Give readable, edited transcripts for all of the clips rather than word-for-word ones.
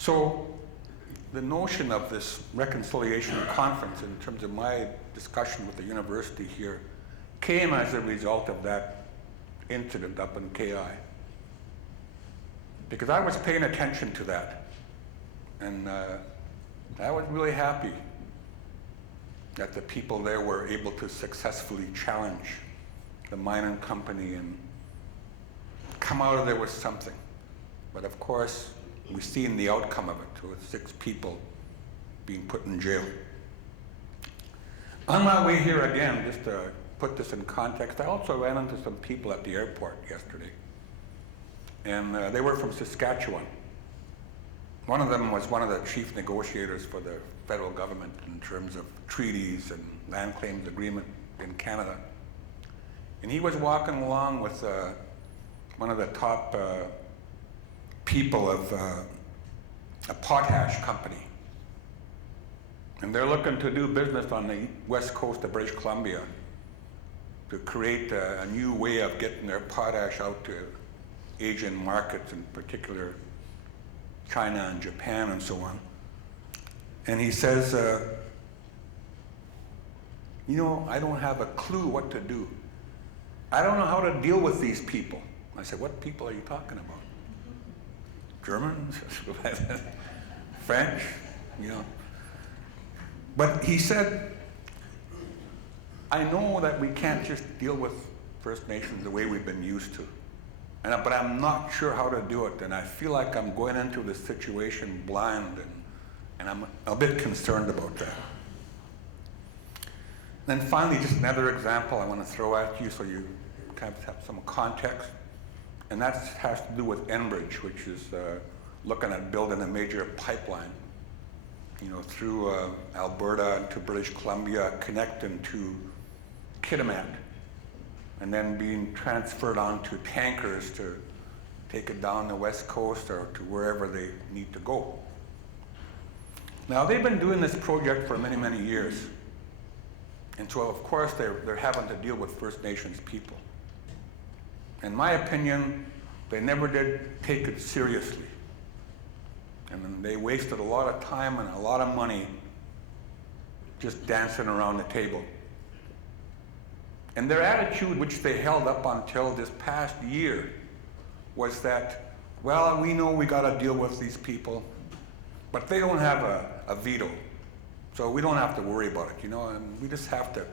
So the notion of this reconciliation conference, in terms of my discussion with the university here, came as a result of that incident up in KI. Because I was paying attention to that. And I was really happy that the people there were able to successfully challenge the mining company and come out of there with something. But of course, we've seen the outcome of it, with 6 people being put in jail. On my way here again, just to put this in context, I also ran into some people at the airport yesterday. And they were from Saskatchewan. One of them was one of the chief negotiators for the federal government in terms of treaties and land claims agreement in Canada. And he was walking along with one of the top people of a potash company. And they're looking to do business on the west coast of British Columbia to create a new way of getting their potash out to Asian markets, in particular China and Japan and so on. And he says, you know, I don't have a clue what to do. I don't know how to deal with these people. I said, what people are you talking about? Germans? French? You know. But he said, I know that we can't just deal with First Nations the way we've been used to. But I'm not sure how to do it, and I feel like I'm going into this situation blind, and I'm a bit concerned about that. Then finally, just another example I want to throw at you so you kind of have some context, and that has to do with Enbridge, which is looking at building a major pipeline, you know, through Alberta to British Columbia, connecting to Kitimat, and then being transferred onto tankers to take it down the west coast or to wherever they need to go. Now, they've been doing this project for many, many years. And so, of course, they're having to deal with First Nations people. In my opinion, they never did take it seriously. And they wasted a lot of time and a lot of money just dancing around the table. And their attitude, which they held up until this past year, was that, well, we know we got to deal with these people, but they don't have a veto, so we don't have to worry about it, you know, and we just have to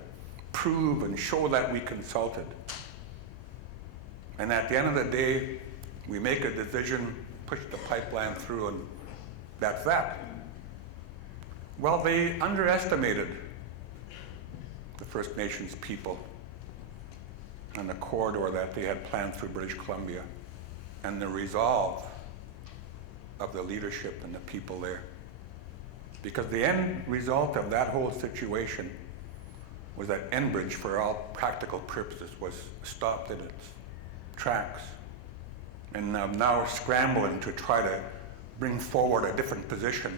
prove and show that we consulted. And at the end of the day, we make a decision, push the pipeline through, and that's that. Well, they underestimated the First Nations people and the corridor that they had planned through British Columbia, and the resolve of the leadership and the people there. Because the end result of that whole situation was that Enbridge, for all practical purposes, was stopped in its tracks. And now we're scrambling to try to bring forward a different position.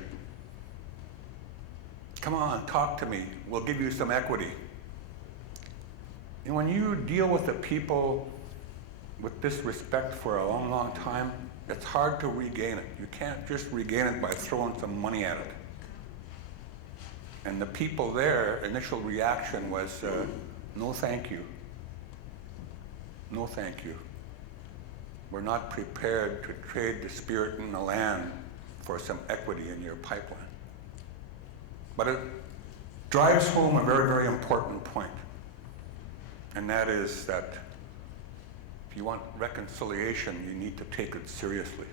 Come on, talk to me. We'll give you some equity. And when you deal with the people with disrespect for a long, long time, it's hard to regain it. You can't just regain it by throwing some money at it. And the people there, initial reaction was, no thank you. No thank you. We're not prepared to trade the spirit and the land for some equity in your pipeline. But it drives home a very, very important point. And that is that if you want reconciliation, you need to take it seriously.